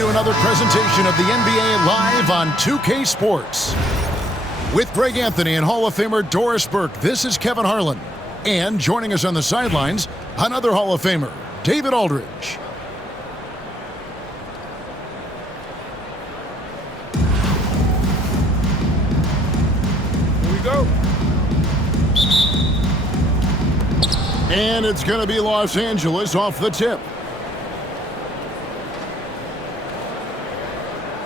to another presentation of the NBA live on 2K Sports. With Greg Anthony and Hall of Famer Doris Burke, this is Kevin Harlan. And joining us on the sidelines, another Hall of Famer, David Aldridge. Here we go. And it's going to be Los Angeles off the tip.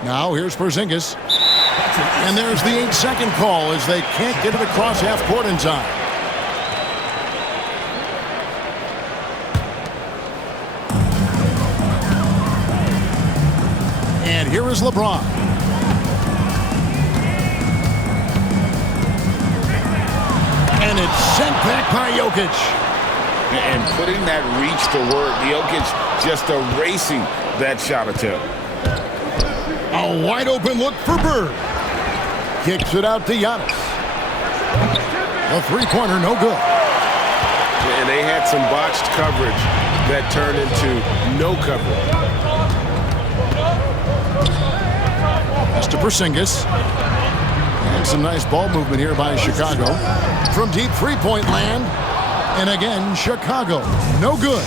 Now here's Porzingis. And there's the 8-second call as they can't get it across half court in time. And here is LeBron. And it's sent back by Jokic. And putting that reach to work, Jokic just erasing that shot attempt. A wide open look for Bird. Kicks it out to Giannis. A three-pointer, no good. And they had some botched coverage that turned into no coverage. That's to Porzingis. And some nice ball movement here by Chicago. From deep three-point land. And again, Chicago, no good.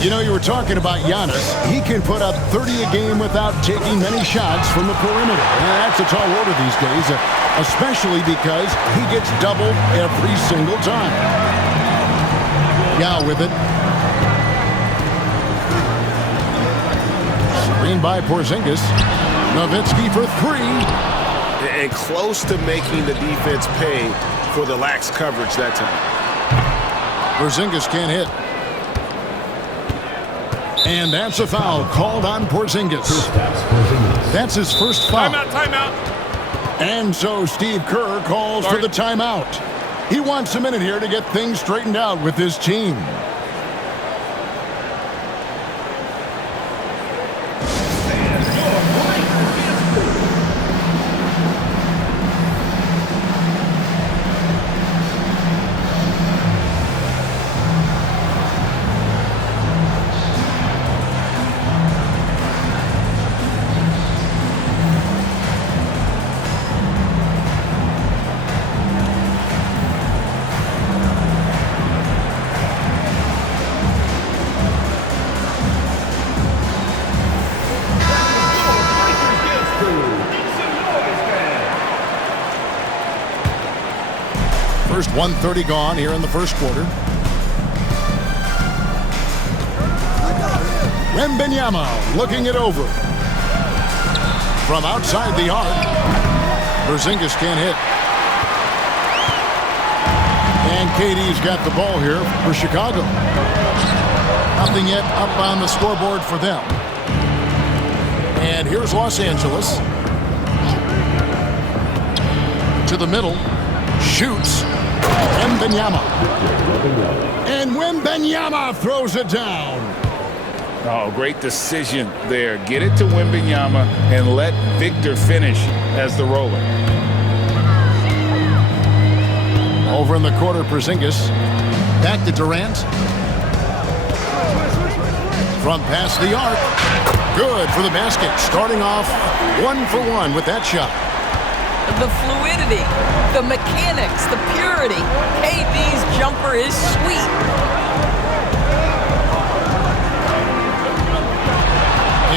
You know, you were talking about Giannis. He can put up 30 a game without taking many shots from the perimeter. And that's a tall order these days, especially because he gets doubled every single time. Yao with it. Screen by Porzingis. Nowitzki for three. And close to making the defense pay for the lax coverage that time. Porzingis can't hit. And that's a foul called on Porzingis. That's his first foul. Timeout. And so Steve Kerr calls for the timeout. He wants a minute here to get things straightened out with his team. First 1:30 gone here in the first quarter. Wembanyama looking it over. From outside the arc. Porzingis can't hit. And KD's got the ball here for Chicago. Nothing yet up on the scoreboard for them. And here's Los Angeles. To the middle. Shoots. Wembanyama. And Wembanyama throws it down. Oh, great decision there. Get it to Wembanyama and let Victor finish as the roller. Over in the corner, Porzingis. Back to Durant. From past the arc. Good for the basket. Starting off 1 for 1 with that shot. The fluidity, the mechanics, the purity. KD's jumper is sweet.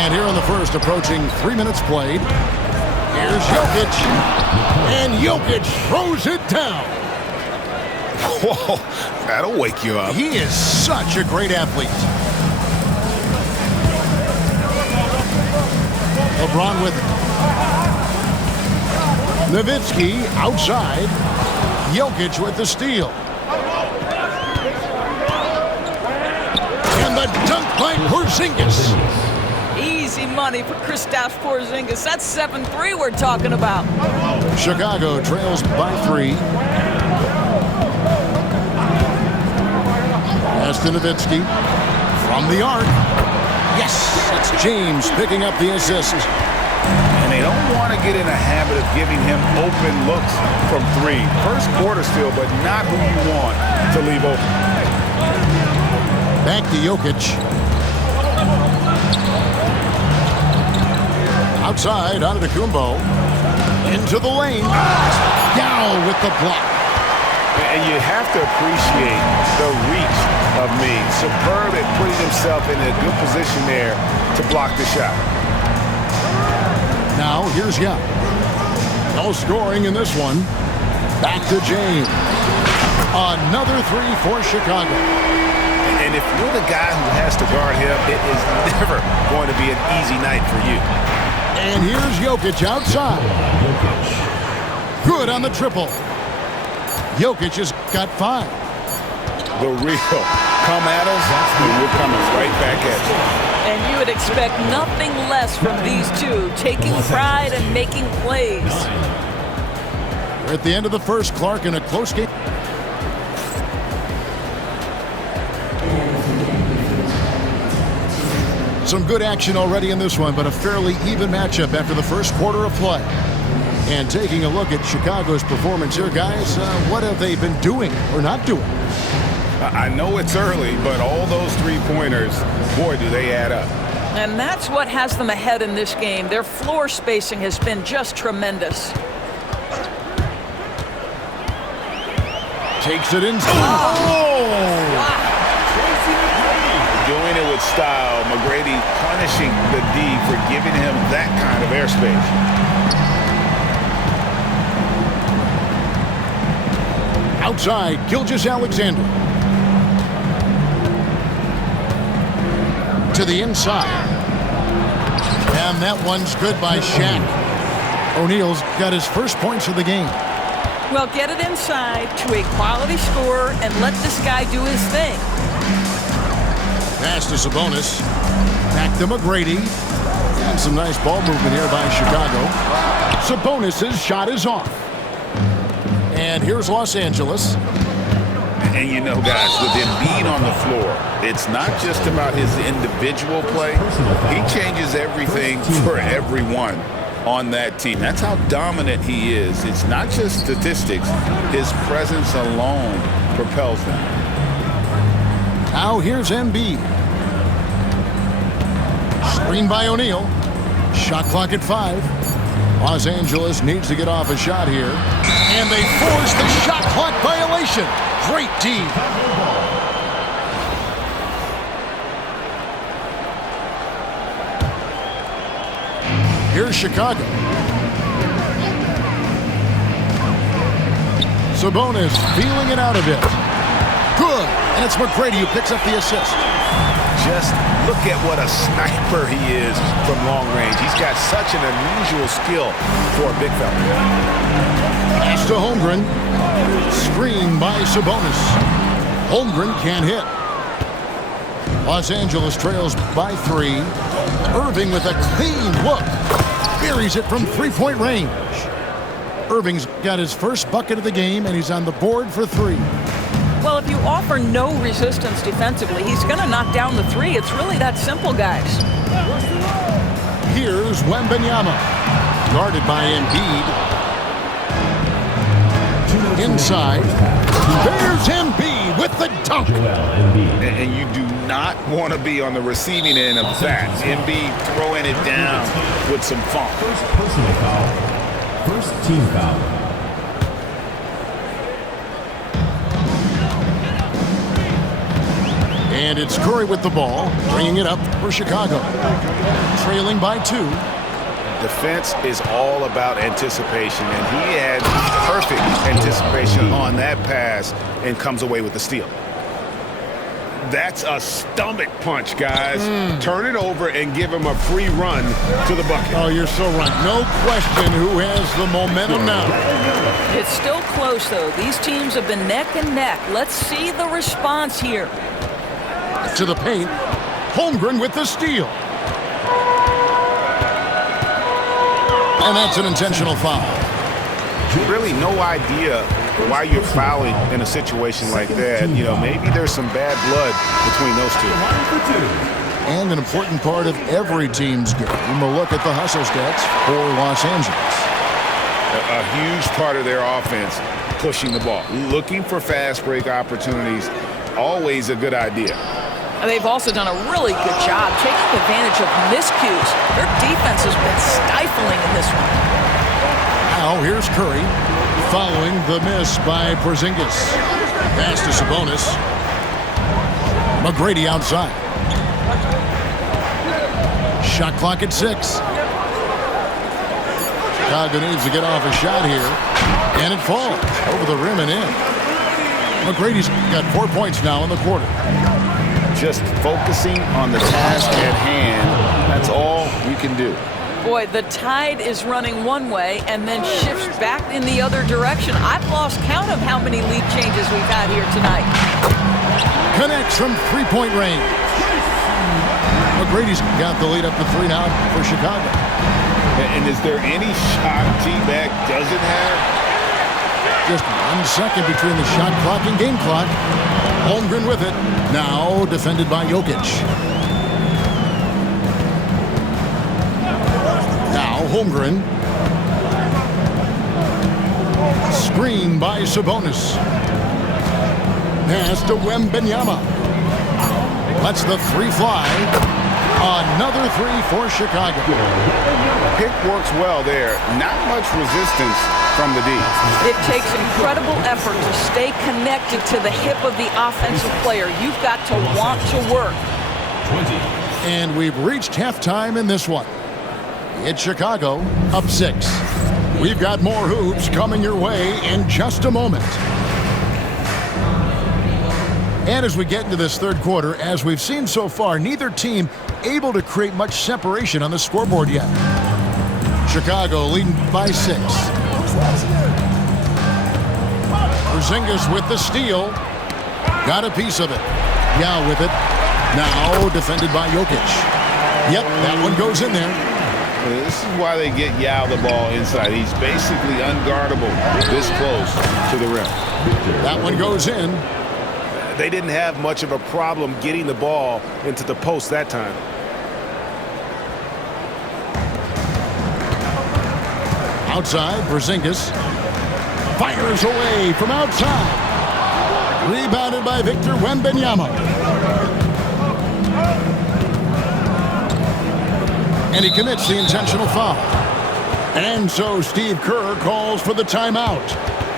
And here in the first, approaching 3 minutes played. Here's Jokic. And Jokic throws it down. Whoa, that'll wake you up. He is such a great athlete. LeBron with it. Nowitzki outside. Jokic with the steal. And the dunk by Porzingis. Easy money for Kristaps Porzingis. That's 7-3 we're talking about. Chicago trails by 3. As to Nowitzki from the arc. Yes, it's James picking up the assist. And they don't want to get in a habit of giving him open looks from 3. First quarter still, but not who you want to leave open. Back to Jokic. Outside, Antetokounmpo. Into the lane. Yao with the block. And you have to appreciate the reach of Meade. Superb at putting himself in a good position there to block the shot. Now, here's Yao. No scoring in this one. Back to James. Another three for Chicago. And if you're the guy who has to guard him, it is never going to be an easy night for you. And here's Jokic outside. Good on the triple. Jokic has got 5. The real come at us, and we're coming right back at you. And you would expect nothing less from these two, taking pride and making plays. We're at the end of the first, Clark, in a close game. Some good action already in this one, but a fairly even matchup after the first quarter of play. And taking a look at Chicago's performance here, guys, what have they been doing or not doing? I know it's early, but all those three-pointers, boy, do they add up. And that's what has them ahead in this game. Their floor spacing has been just tremendous. Takes it inside. Wow. Doing it with style. McGrady punishing the D for giving him that kind of airspace. Outside, Gilgeous-Alexander. To the inside. And that one's good by Shaq. O'Neal's got his first points of the game. Well, get it inside to a quality scorer and let this guy do his thing. Pass to Sabonis. Back to McGrady. And some nice ball movement here by Chicago. Sabonis' shot is off. And here's Los Angeles. And you know, guys, with Embiid on the floor, it's not just about his individual play. He changes everything for everyone on that team. That's how dominant he is. It's not just statistics. His presence alone propels them. Now here's Embiid. Screen by O'Neal. Shot clock at 5. Los Angeles needs to get off a shot here. And they force the shot clock violation. Great D. Here's Chicago. Sabonis feeling it out a bit. Good. And it's McGrady who picks up the assist. Just look at what a sniper he is from long range. He's got such an unusual skill for a big fella. Pass to Holmgren. Screen by Sabonis. Holmgren can't hit. Los Angeles trails by 3. Irving with a clean look. Buries it from three-point range. Irving's got his first bucket of the game, and he's on the board for 3. Well, if you offer no resistance defensively, he's going to knock down the 3. It's really that simple, guys. Here's Wembanyama. Guarded by Embiid. Inside. There's Embiid with the dunk. And you do not want to be on the receiving end of that. Embiid throwing it down with some funk. First personal foul. First team foul. And it's Curry with the ball, bringing it up for Chicago. Trailing by 2. Defense is all about anticipation, and he had perfect anticipation on that pass and comes away with the steal. That's a stomach punch, guys. Turn it over and give him a free run to the bucket. Oh, you're so right. No question who has the momentum now. It's still close, though. These teams have been neck and neck. Let's see the response here. To the paint. Holmgren with the steal. And that's an intentional foul. Really no idea why you're fouling in a situation like that. You know, maybe there's some bad blood between those two. And an important part of every team's game. We'll look at the hustle stats for Los Angeles. A huge part of their offense, pushing the ball. Looking for fast break opportunities, always a good idea. They've also done a really good job taking advantage of miscues. Their defense has been stifling in this one. Now here's Curry following the miss by Porzingis. Pass to Sabonis. McGrady outside. Shot clock at 6. Chicago needs to get off a shot here. And it falls over the rim and in. McGrady's got 4 points now in the quarter. Just focusing on the task at hand. That's all we can do. Boy, the tide is running one way and then shifts back in the other direction. I've lost count of how many lead changes we've had here tonight. Connects from three-point range. McGrady's got the lead up to 3 now for Chicago. And is there any shot T-Mac doesn't have? Just 1 second between the shot clock and game clock. Holmgren with it. Now defended by Jokic. Now Holmgren. Screen by Sabonis. Pass to Wembanyama. Lets the 3 fly. Another 3 for Chicago. Pick works well there. Not much resistance from the D. It takes incredible effort to stay connected to the hip of the offensive player. You've got to want to work. 20. And we've reached halftime in this one. It's Chicago up 6. We've got more hoops coming your way in just a moment. And as we get into this third quarter, as we've seen so far, neither team able to create much separation on the scoreboard yet. Chicago leading by 6. Porzingis with the steal. Got a piece of it. Yao with it. Now defended by Jokic. Yep, that one goes in there. This is why they get Yao the ball inside. He's basically unguardable this close to the rim. That one goes in. They didn't have much of a problem getting the ball into the post that time. Outside, Porzingis fires away from outside. Rebounded by Victor Wembanyama. And he commits the intentional foul. And so Steve Kerr calls for the timeout.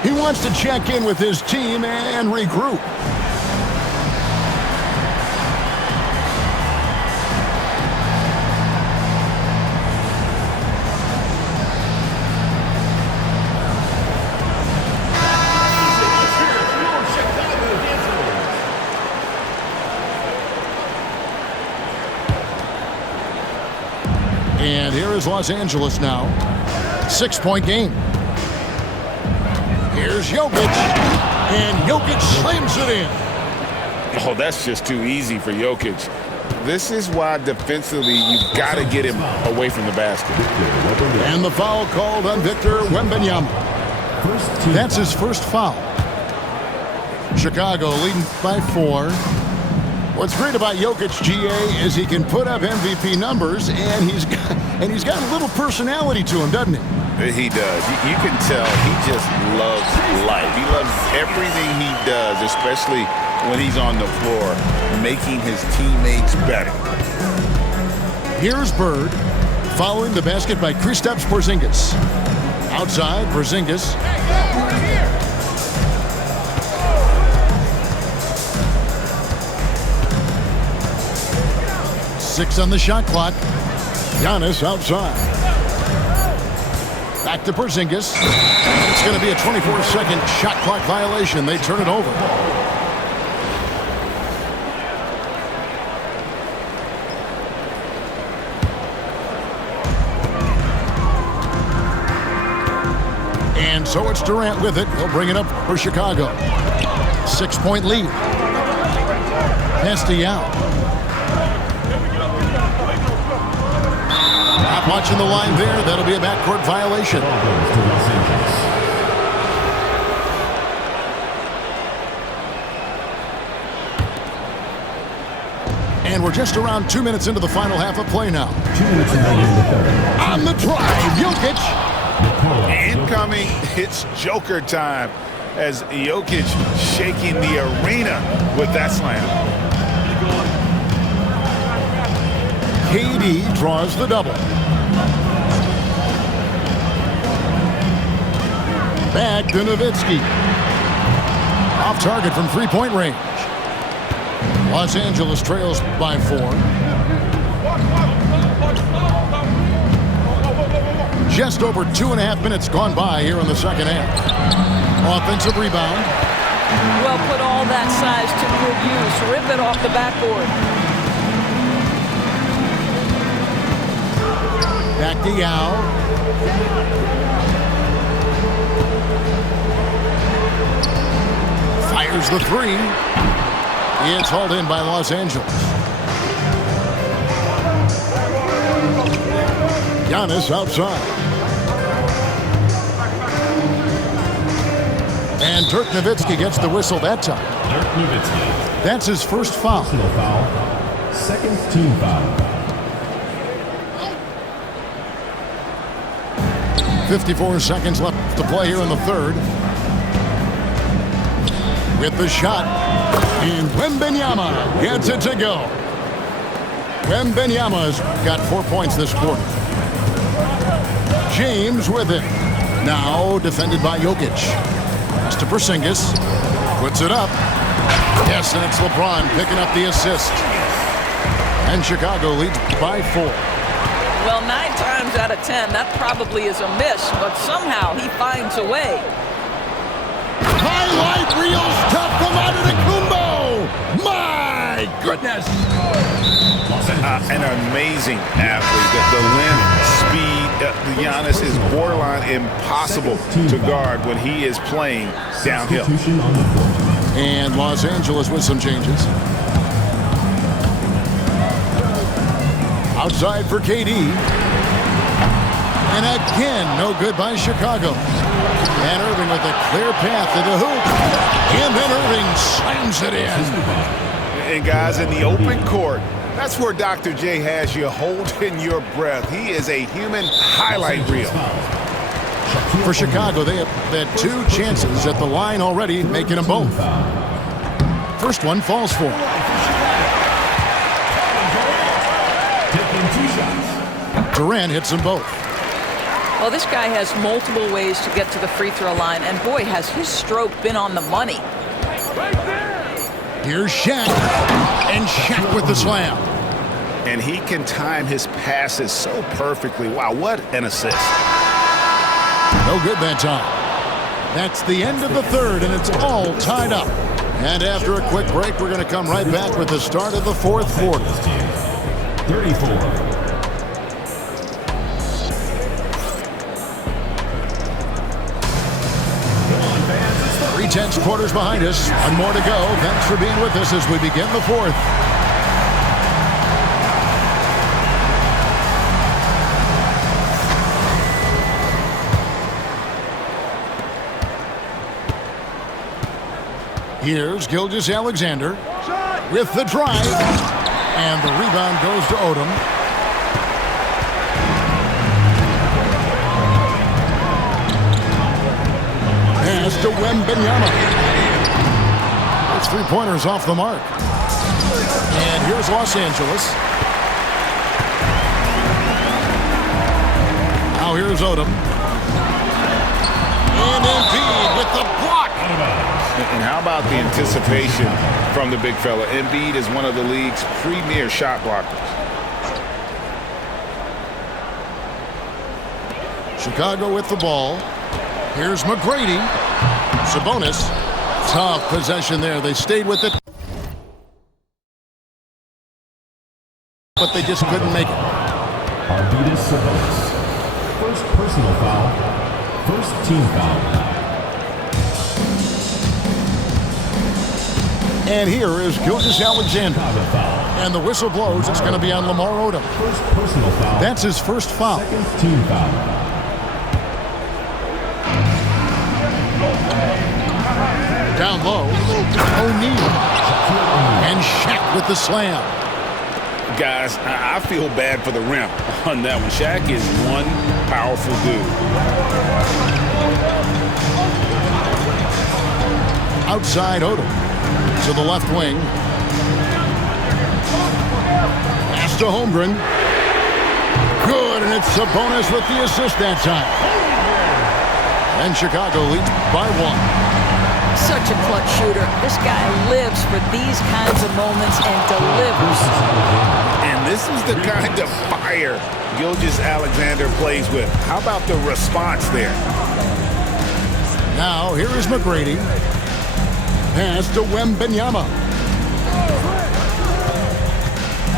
He wants to check in with his team and regroup. And here is Los Angeles now. 6-point game. Here's Jokic. And Jokic slams it in. Oh, that's just too easy for Jokic. This is why defensively you've got to get him away from the basket. And the foul called on Victor Wembanyama. That's his first foul. Chicago leading by 4. What's great about Jokic, GA, is he can put up MVP numbers, and he's got a little personality to him, doesn't he? He does. You can tell he just loves life. He loves everything he does, especially when he's on the floor, making his teammates better. Here's Bird, following the basket by Kristaps Porzingis. Outside, Porzingis. 6 on the shot clock. Giannis outside. Back to Porzingis. It's going to be a 24-second shot clock violation. They turn it over. And so it's Durant with it. He'll bring it up for Chicago. 6-point lead. Pass to Yao. Not watching the line there. That'll be a backcourt violation. And we're just around 2 minutes into the final half of play now. 2 minutes remaining in the third. On the drive, Jokic. Incoming, it's Joker time as Jokic shaking the arena with that slam. KD draws the double. Back to Nowitzki. Off target from three-point range. Los Angeles trails by 4. Just over 2.5 minutes gone by here in the second half. Offensive rebound. Well, put all that size to good use. Rip it off the backboard. Back to Yao. Fires the three. It's hauled in by Los Angeles. Giannis outside. And Dirk Nowitzki gets the whistle that time. Dirk Nowitzki. That's his first foul. Personal foul. Second team foul. 54 seconds left to play here in the third. With the shot. And Wembanyama gets it to go. Wembanyama's got 4 points this quarter. James with it. Now defended by Jokic. Pass to Porzingis. Puts it up. Yes, that's LeBron picking up the assist. And Chicago leads by 4. Well, 9 times out of 10, that probably is a miss, but somehow he finds a way. Highlight reels tough from Antetokounmpo. My goodness. An amazing athlete. The length, speed, Giannis is borderline impossible to guard when he is playing downhill. And Los Angeles with some changes. Outside for KD. And again, no good by Chicago. And Irving with a clear path to the hoop. And then Irving slams it in. And guys, in the open court, that's where Dr. J has you holding your breath. He is a human highlight reel. For Chicago, they have had 2 chances at the line already, making them both. First one falls for him. Durant hits them both. Well, this guy has multiple ways to get to the free throw line, and boy, has his stroke been on the money. Here's Shaq. And Shaq with the slam. And he can time his passes so perfectly. Wow, what an assist. No good that time. That's the end of the third, and it's all tied up. And after a quick break, we're going to come right back with the start of the fourth quarter. 34. Tense quarters behind us. One more to go. Thanks for being with us as we begin the fourth. Here's Gilgeous-Alexander with the drive. And the rebound goes to Odom. Pass to Wembanyama. It's 3-pointers off the mark. And here's Los Angeles. Now here's Odom. And Embiid with the block. And how about the anticipation from the big fella? Embiid is one of the league's premier shot blockers. Chicago with the ball. Here's McGrady. Sabonis. Tough possession there. They stayed with it. But they just couldn't make it. Arvydas Sabonis. First personal foul. First team foul. And here is Gilgeous-Alexander. And the whistle blows. It's going to be on Lamar Odom. First personal foul. That's his first foul. Second team foul. Down low, O'Neal. And Shaq with the slam. Guys, I feel bad for the rim on that one. Shaq is one powerful dude. Outside Odom to the left wing. Pass Pass to Holmgren. Good, and it's Sabonis with the assist that time. And Chicago leads by 1. Such a clutch shooter. This guy lives for these kinds of moments and delivers. And this is the kind of fire Gilgeous-Alexander plays with. How about the response there? Now, here is McGrady. Pass to Wembanyama.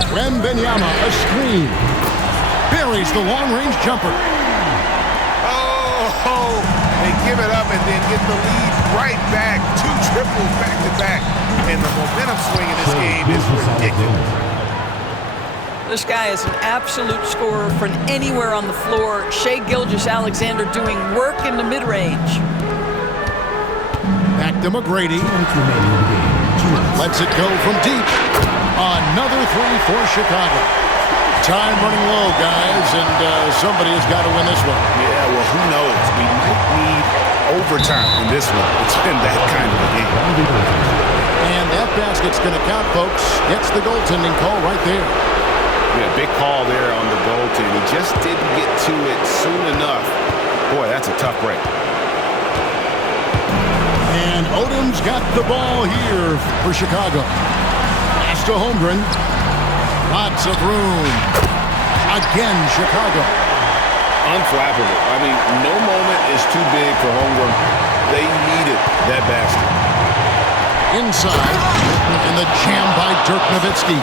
Wembanyama, a screen. Buries the long-range jumper. Oh, they give it up and then get the lead right back. 2 triples back-to-back. And the momentum swing in this game is ridiculous. This guy is an absolute scorer from anywhere on the floor. Shai Gilgeous-Alexander doing work in the mid-range. Back to McGrady. Lets it go from deep. Another 3 for Chicago. Time running low, guys, and somebody has got to win this one. Yeah, well, who knows? We might need overtime in this one. It's been that kind of a game. And that basket's going to count, folks. Gets the goaltending call right there. Yeah, big call there on the goaltend. He just didn't get to it soon enough. Boy, that's a tough break. And Odom's got the ball here for Chicago. Pass to Holmgren. Lots of room. Again, Chicago. Unflappable. I mean, no moment is too big for Holmgren. They needed that basket. Inside. And the jam by Dirk Nowitzki.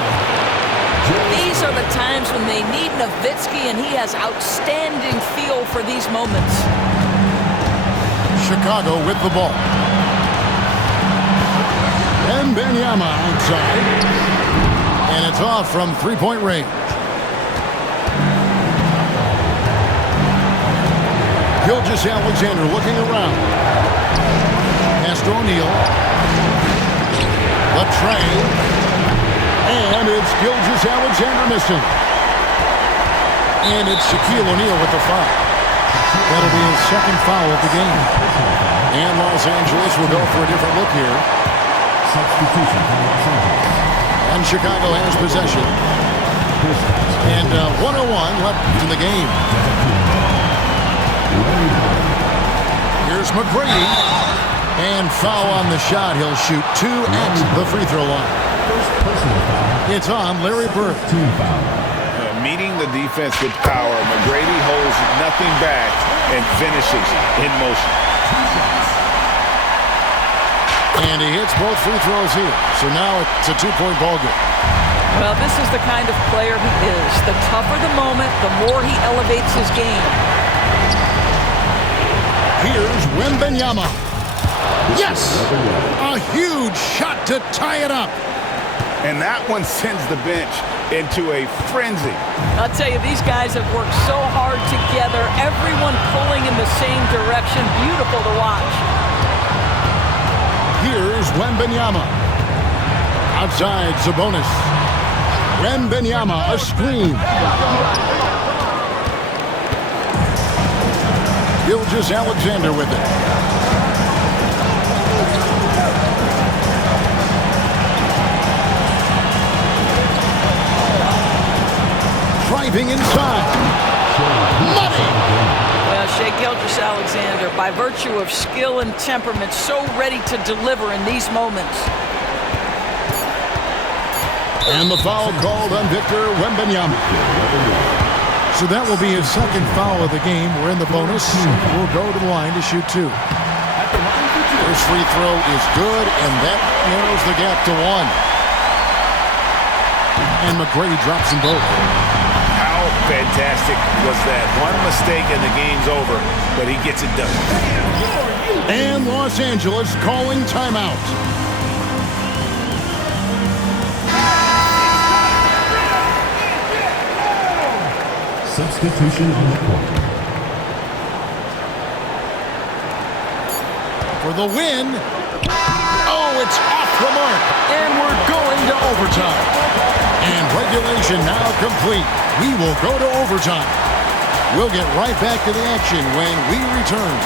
These are the times when they need Nowitzki, and he has outstanding feel for these moments. Chicago with the ball. And Wembanyama outside. And it's off from three-point range. Gilgeous-Alexander looking around. Pass to O'Neal. The tray. And it's Gilgeous-Alexander missing. And it's Shaquille O'Neal with the foul. That'll be his second foul of the game. And Los Angeles will go for a different look here. Substitution for Los Angeles. And Chicago has possession. And 1:01 left in the game. Here's McGrady. And foul on the shot. He'll shoot 2 at the free throw line. It's on Larry Bird. Team foul. Meeting the defense with power, McGrady holds nothing back and finishes in motion. And he hits both free throws here. So now it's a 2-point ball game. Well, this is the kind of player he is. The tougher the moment, the more he elevates his game. Here's Wembanyama. Yes! A huge shot to tie it up. And that one sends the bench into a frenzy. I'll tell you, these guys have worked so hard together. Everyone pulling in the same direction. Beautiful to watch. Here's Wembanyama. Outside, Sabonis. Wembanyama, a screen. Gilgeous-Alexander with it. Driving inside. Money. Well, Shai Gilgeous-Alexander, by virtue of skill and temperament, so ready to deliver in these moments. And the foul called on Victor Wembanyama. So that will be his second foul of the game. We're in the bonus. We'll go to the line to shoot 2. First free throw is good, and that narrows the gap to 1. And McGrady drops them both. How fantastic was that? One mistake and the game's over, but he gets it done. And Los Angeles calling timeout. Substitution on the court. For the win. Oh, it's off the mark. And we're going to overtime. And regulation now complete. We will go to overtime. We'll get right back to the action when we return.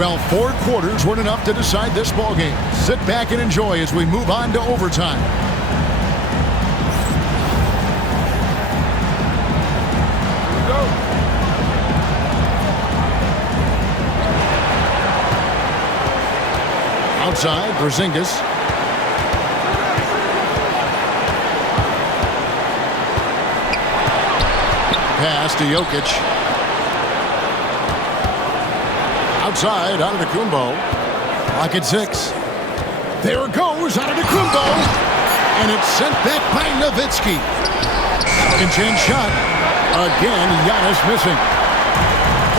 Well, 4 quarters weren't enough to decide this ball game. Sit back and enjoy as we move on to overtime. Outside, Porzingis. Pass to Jokic. Outside, Antetokounmpo. Clock at 6. There goes Antetokounmpo. And it's sent back by Nowitzki. Second chance shot. Again, Giannis missing.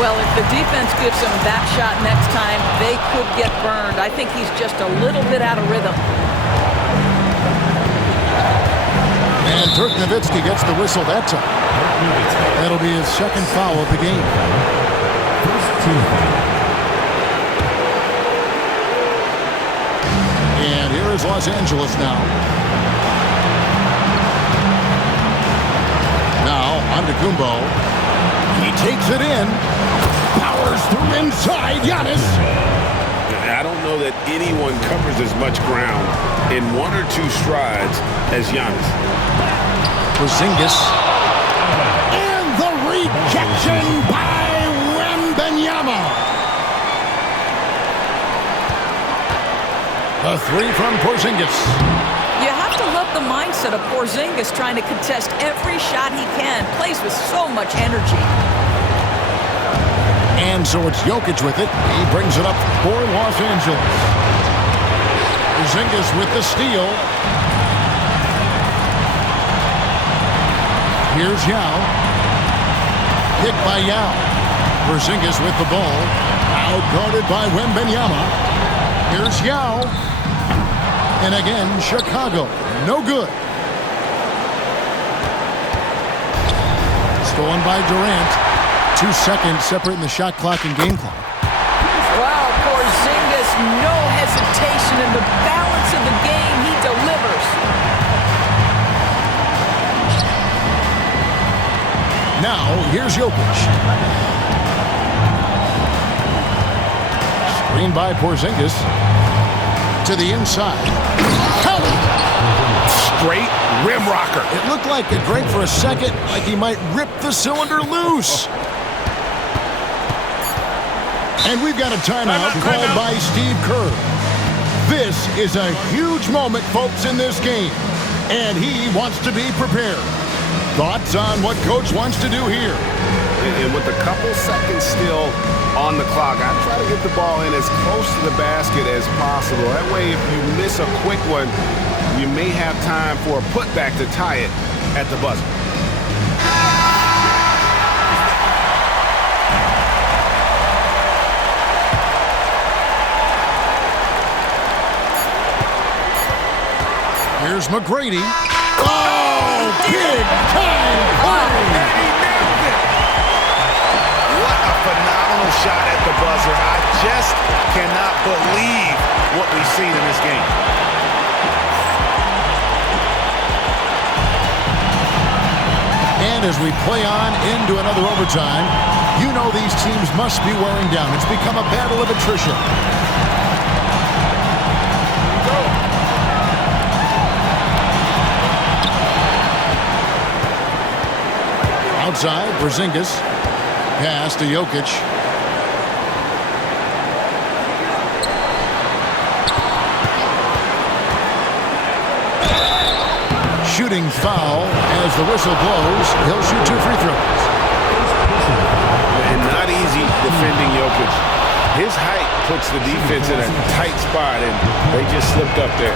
Well, if the defense gives him that shot next time, they could get burned. I think he's just a little bit out of rhythm. And Dirk Nowitzki gets the whistle that time. That'll be his second foul of the game. First team foul. And here is Los Angeles now. Now, Antetokounmpo. He takes it in. Powers through inside. Giannis. I don't know that anyone covers as much ground in 1 or 2 strides as Giannis. Porzingis. And the rejection by Wembanyama. A 3 from Porzingis. You have to love the mindset of Porzingis trying to contest every shot he can. Plays with so much energy. And so it's Jokic with it. He brings it up for Los Angeles. Porzingis with the steal. Here's Yao. Picked by Yao. Porzingis with the ball. Out guarded by Wembanyama. Here's Yao. And again, Chicago. No good. Stolen by Durant. 2 seconds separating the shot clock and game clock. Wow, Porzingis, no hesitation in the balance of the game. He delivers. Now, here's Jokic. Screen by Porzingis. To the inside. Kelly! Straight rim rocker. It looked like it drank for a second, like he might rip the cylinder loose. And we've got a timeout called by Steve Kerr. This is a huge moment, folks, in this game. And he wants to be prepared. Thoughts on what Coach wants to do here? And with a couple seconds still on the clock, I try to get the ball in as close to the basket as possible. That way, if you miss a quick one, you may have time for a putback to tie it at the buzzer. Here's McGrady. Oh, big time play! What a phenomenal shot at the buzzer. I just cannot believe what we've seen in this game. And as we play on into another overtime, you know these teams must be wearing down. It's become a battle of attrition. Outside, Porzingis. Pass to Jokic. Shooting foul as the whistle blows. He'll shoot 2 free throws. And not easy defending Jokic. His height puts the defense in a tight spot, and they just slipped up there.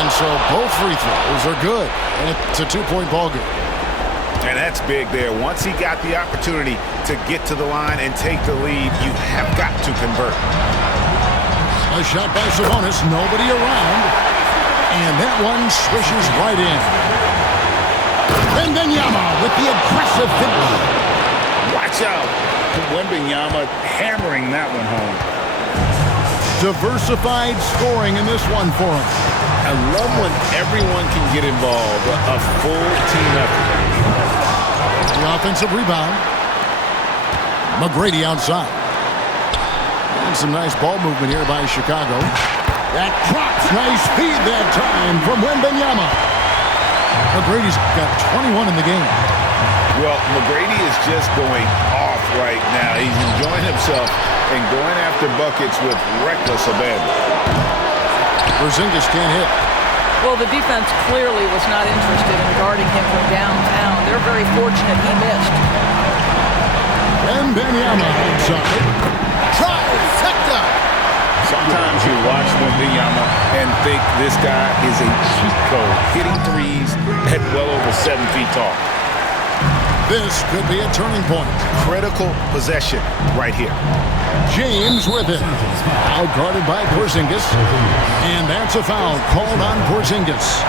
And so both free throws are good. And it's a 2-point ball game. And that's big there. Once he got the opportunity to get to the line and take the lead, you have got to convert. A shot by Sabonis. Nobody around. And that one swishes right in. Wembanyama with the aggressive finish. Watch out. Wembanyama hammering that one home. Diversified scoring in this one for him. I love when everyone can get involved. A full team effort. The offensive rebound. McGrady outside. And some nice ball movement here by Chicago. That drops. Nice feed that time from Wembanyama. McGrady's got 21 in the game. Well, McGrady is just going off right now. He's enjoying himself and going after buckets with reckless abandon. Porzingis can't hit. Well, the defense clearly was not interested in guarding him from downtown. They're very fortunate he missed. Wembanyama inside. Trifecta. Sometimes you watch Myteam and think this guy is a cheat code, hitting threes at well over 7 feet tall. This could be a turning point. Critical possession right here. James with it. Out guarded by Porzingis. And that's a foul called on Porzingis.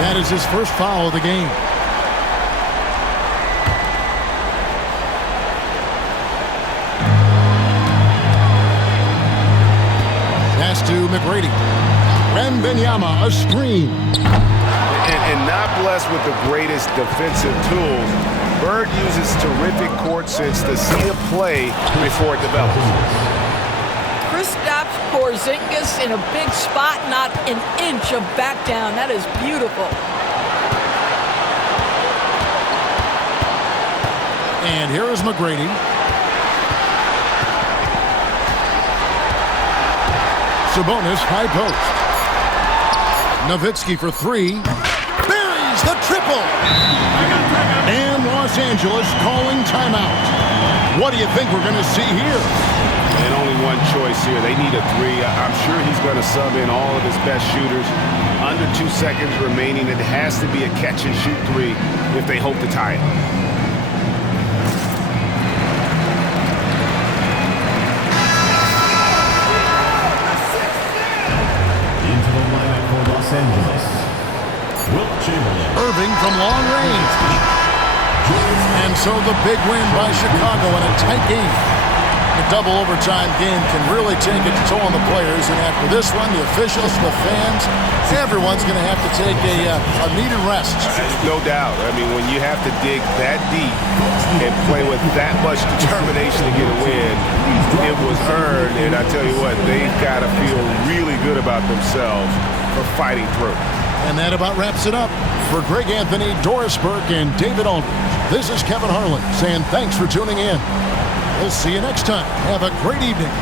That is his first foul of the game. Pass to McGrady. Wembanyama, a screen. And not blessed with the greatest defensive tools. Bird uses terrific court sense to see a play before it develops. Chris stops Porzingis in a big spot, not an inch of back down. That is beautiful. And here is McGrady. Sabonis, high post. Nowitzki for three. Buries the triple. And Los Angeles calling timeout. What do you think we're going to see here? And only one choice here. They need a three. I'm sure he's going to sub in all of his best shooters. Under 2 seconds remaining. It has to be a catch-and-shoot three if they hope to tie it. Into the lineup for Los Angeles, Wilt Chamberlain. Irving from long range. And so the big win by Chicago in a tight game. The double overtime game can really take its toll on the players. And after this one, the officials, the fans, everyone's going to have to take a needed rest. No doubt. I mean, when you have to dig that deep and play with that much determination to get a win, it was earned. And I tell you what, they've got to feel really good about themselves for fighting through. And that about wraps it up. For Greg Anthony, Doris Burke, and David Aldridge, this is Kevin Harlan saying thanks for tuning in. We'll see you next time. Have a great evening.